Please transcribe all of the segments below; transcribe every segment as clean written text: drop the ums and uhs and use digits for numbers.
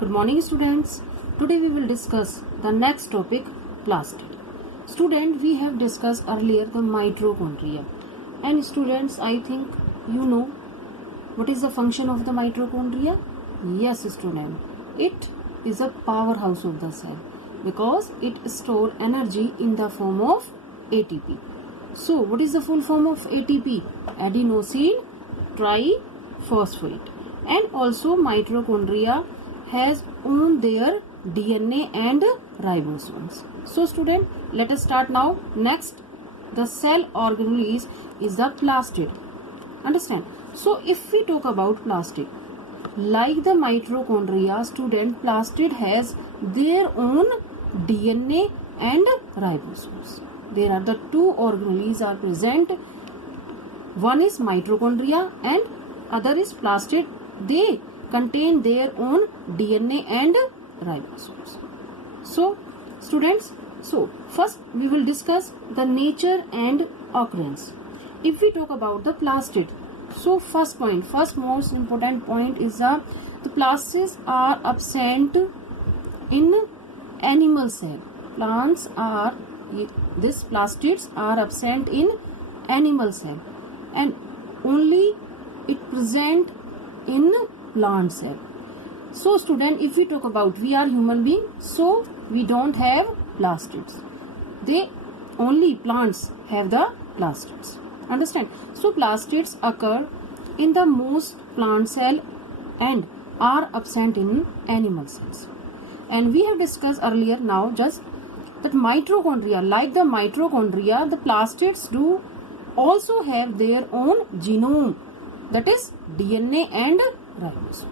Good morning students. Today we will discuss the next topic, plastic. Student, we have discussed earlier the mitochondria. And students, I think you know what is the function of the mitochondria? Yes student, it is a powerhouse of the cell because it stores energy in the form of ATP. So what is the full form of ATP? Adenosine triphosphate. And also mitochondria has own their DNA and ribosomes. So student, let us start now. Next, the cell organelle is the plastid. Understand? So if we talk about plastic, like the mitochondria, student, plastid has their own DNA and ribosomes. There are the two organelles are present. One is mitochondria and other is plastid. They contain their own DNA and ribosomes. So students, first we will discuss the nature and occurrence. If we talk about the plastid, so first most important point is the plastids are absent in animal cell. These plastids are absent in animal cell and only it present in plant cell. So student, if we talk about, we are human being, so we don't have plastids. They only plants have the plastids. Understand? So plastids occur in the most plant cell and are absent in animal cells. And we have discussed earlier now just that mitochondria, like the mitochondria, the plastids do also have their own genome, that is DNA and ribosome.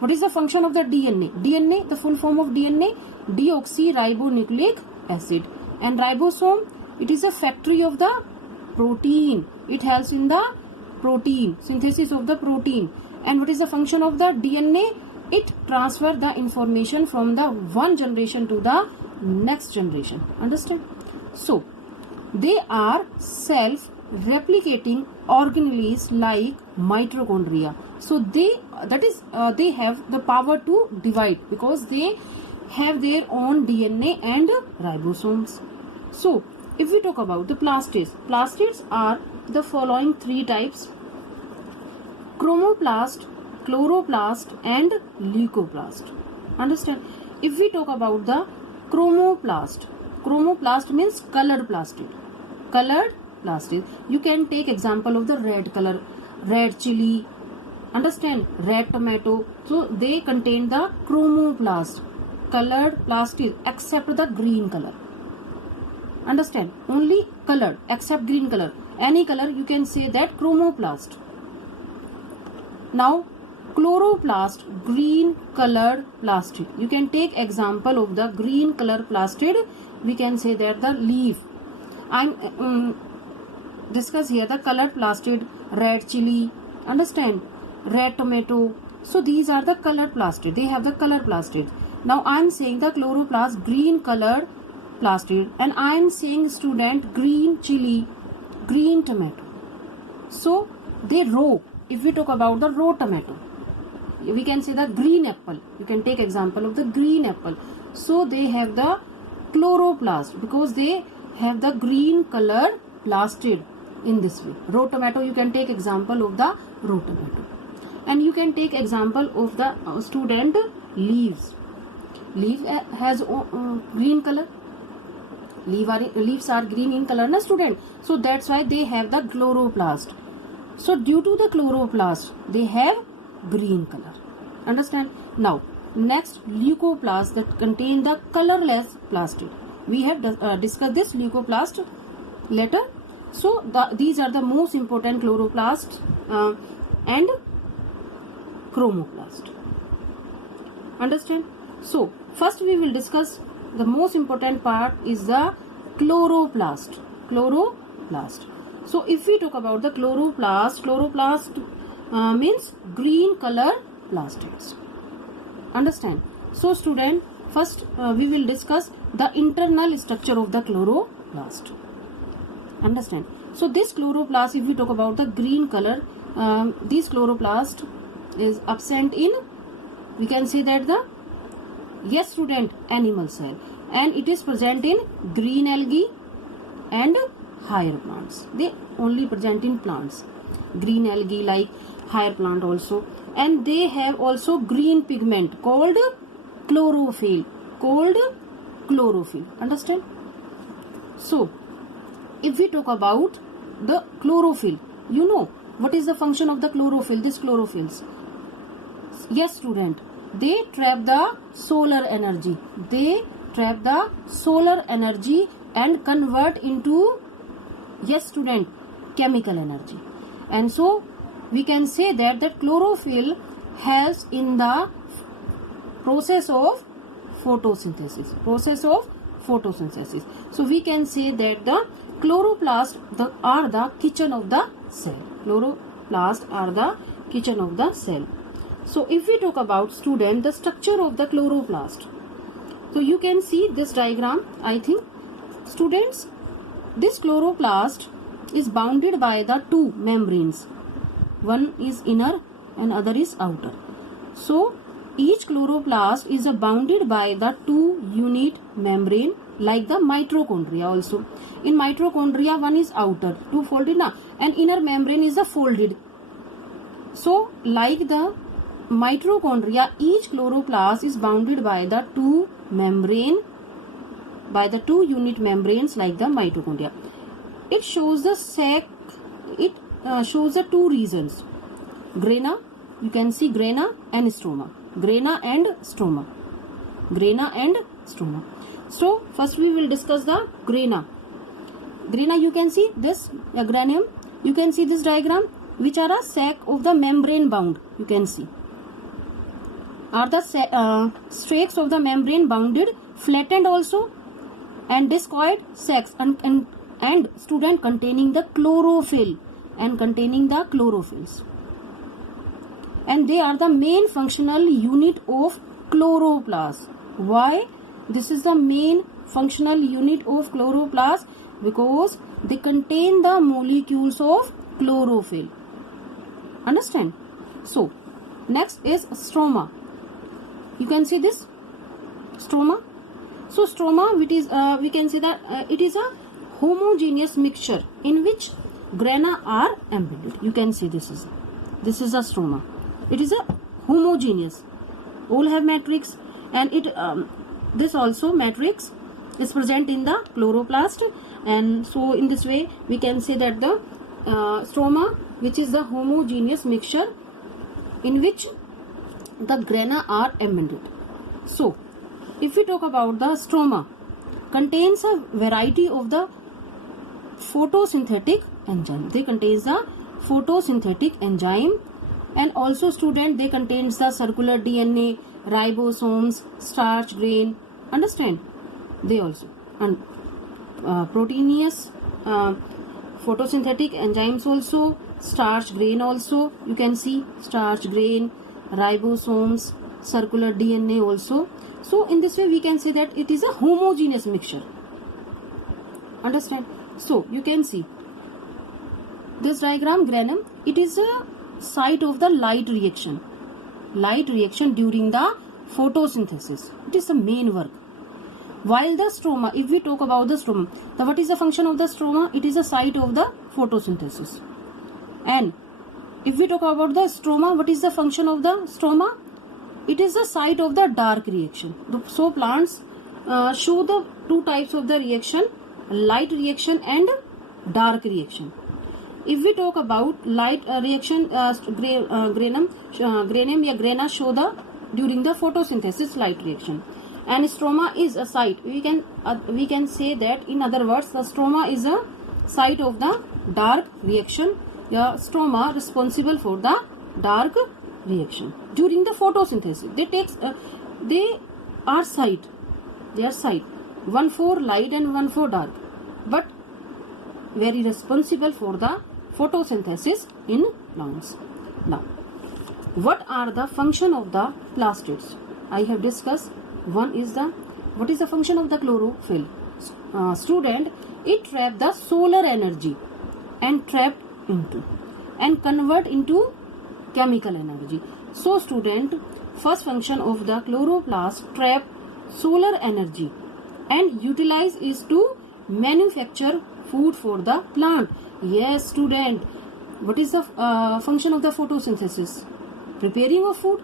What is the function of the DNA? DNA, the full form of DNA, deoxyribonucleic acid. And ribosome, it is a factory of the protein. It helps in the protein, synthesis of the protein. And what is the function of the DNA? It transfers the information from the one generation to the next generation. Understand? So, they are self-replicating organelles like mitochondria. So they have the power to divide because they have their own DNA and ribosomes. So if we talk about the plastids are the following three types: chromoplast, chloroplast and leucoplast. Understand? If we talk about the chromoplast means colored plastid. You can take example of the red color, red chili, understand, red tomato. So they contain the chromoplast, colored plastid, except the green color. Understand? Only colored except green color. Any color you can say that chromoplast. Now chloroplast, green colored plastid. You can take example of the green color plastid. We can say that the leaf. I'm discuss here the colored plastid, red chili, understand, red tomato. So these are the colored plastid. They have the colored plastid. Now I'm saying the chloroplast, green colored plastid, and I'm saying student green chili, green tomato. So they raw. If we talk about the raw tomato, we can say the green apple. You can take example of the green apple. So they have the chloroplast because they have the green colored plastid in this way. Raw tomato, you can take example of the raw tomato. And you can take example of the student leaves. Leaf has green color. Leaves are green in color, na student. So that's why they have the chloroplast. So due to the chloroplast, they have green color. Understand? Now next, leucoplast, that contain the colorless plastid. We have discussed this leucoplast later. So these are the most important, chloroplast and chromoplast. Understand? So first we will discuss the most important part is the chloroplast. So if we talk about the chloroplast means green color plastids. Understand? So student, first we will discuss the internal structure of the chloroplast. Understand? So this chloroplast, if we talk about the green color, this chloroplast is absent in We can say that the, yes student, animal cell, and it is present in green algae and higher plants. They only present in plants, green algae like higher plant also, and they have also green pigment called chlorophyll, understand? So if we talk about the chlorophyll, you know what is the function of the chlorophyll, these chlorophylls? Yes student, they trap the solar energy, and convert into, yes student, chemical energy. And so we can say that chlorophyll helps in the process of photosynthesis. So we can say that the chloroplasts are the kitchen of the cell. So if we talk about student, the structure of the chloroplast, so you can see this diagram. I think students, this chloroplast is bounded by the two membranes. One is inner and other is outer. So each chloroplast is bounded by the two unit membrane, like the mitochondria also. In mitochondria, one is outer, two folded na, and inner membrane is the folded. So like the mitochondria, each chloroplast is bounded by the two unit membranes like the mitochondria. It shows the sac. It shows the two regions, grana, you can see grana and stroma. So first we will discuss the grana. You can see this granum, you can see this diagram, which are a sac of the membrane bound, you can see are the strakes of the membrane bounded, flattened also, and discoid sacs and student containing the chlorophyll and containing the chlorophylls, and they are the main functional unit of chloroplast. Why this is the main functional unit of chloroplast? Because they contain the molecules of chlorophyll, understand? So next is stroma. You can see this stroma. So stroma, which is we can say that it is a homogeneous mixture in which grana are embedded. You can see this is a stroma. It is a homogeneous, all have matrix, and it this also matrix is present in the chloroplast. And so in this way we can say that the stroma, which is the homogeneous mixture in which the grana are embedded. So if we talk about the stroma, contains a variety of the photosynthetic enzyme. They contains the photosynthetic enzyme, and also student, they contains the circular DNA, ribosomes, starch grain, understand? They also, and proteinous photosynthetic enzymes also, starch grain also, you can see starch grain, ribosomes, circular DNA also. So in this way we can say that it is a homogeneous mixture, understand? So you can see this diagram, granum, it is a site of the light reaction during the photosynthesis. It is the main work. While the stroma, if we talk about the stroma, what is the function of the stroma? It is a site of the photosynthesis. And if we talk about the stroma, what is the function of the stroma? It is the site of the dark reaction. So plants show the two types of the reaction, light reaction and dark reaction. If we talk about light reaction, grana show the during the photosynthesis light reaction, and stroma is a site. We can say that, in other words, the stroma is a site of the dark reaction. The stroma responsible for the dark reaction during the photosynthesis. They are site. One for light and one for dark, but very responsible for the photosynthesis in plants. Now, what are the function of the plastids? I have discussed. One is what is the function of the chlorophyll? Student, it trap the solar energy and convert into chemical energy. So student, first function of the chloroplast trap solar energy and utilize is to manufacture food for the plant. Yes, student. What is the function of the photosynthesis? Preparing of food.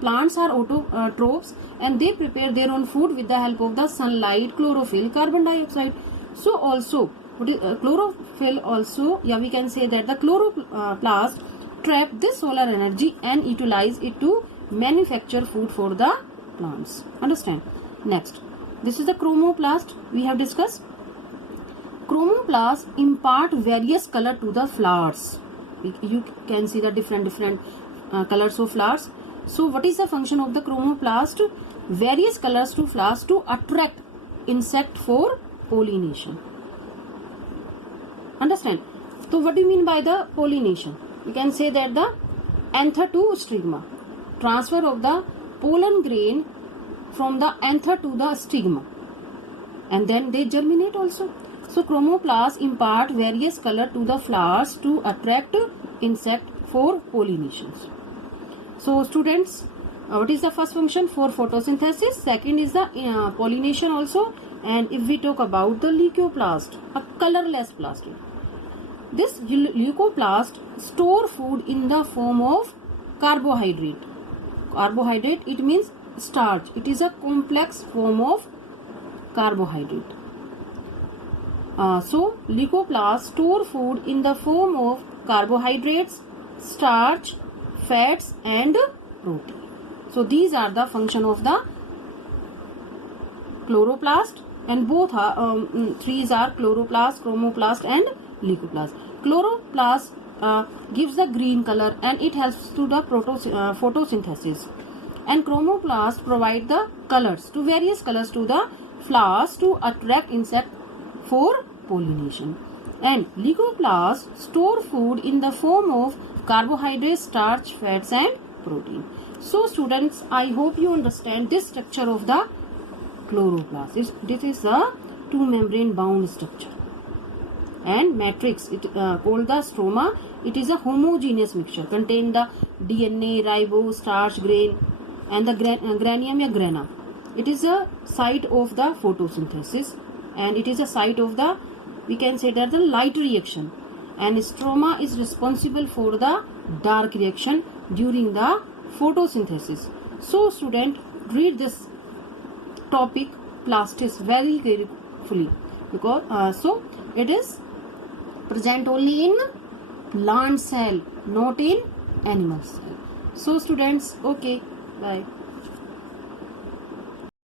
Plants are autotrophs and they prepare their own food with the help of the sunlight, chlorophyll, carbon dioxide. So also, what is chlorophyll also? Yeah, we can say that the chloroplast trap this solar energy and utilize it to manufacture food for the plants. Understand? Next, this is the chromoplast we have discussed. Chromoplast impart various color to the flowers. You can see the different colors of flowers. So what is the function of the chromoplast? Various colors to flowers to attract insect for pollination. Understand? So what do you mean by the pollination? You can say that the anther to stigma, transfer of the pollen grain from the anther to the stigma, and then they germinate also. So chromoplast impart various color to the flowers to attract insect for pollinations. So students, what is the first function? For photosynthesis. Second is the pollination also. And if we talk about the leucoplast, a colorless plastic. This leucoplast store food in the form of carbohydrate. Carbohydrate, it means starch. It is a complex form of carbohydrate. So leucoplast store food in the form of carbohydrates, starch, fats and protein. So these are the function of the chloroplast, and both are threes are chloroplast, chromoplast and leucoplast. Chloroplast gives the green color and it helps to the photosynthesis, and chromoplast provide the colors to various colors to the flowers to attract insect for pollination, and leucoplast store food in the form of carbohydrates, starch, fats and protein. So students, I hope you understand this structure of the chloroplast. This is a two membrane bound structure, and matrix it called the stroma. It is a homogeneous mixture contain the DNA, ribose, starch, grain and the granium या grana. It is a site of the photosynthesis and it is a site of the, we can say that, the light reaction, and stroma is responsible for the dark reaction during the photosynthesis. So student, read this topic plastis very carefully, because so it is present only in plant cell, not in animal cell. So students, okay, bye.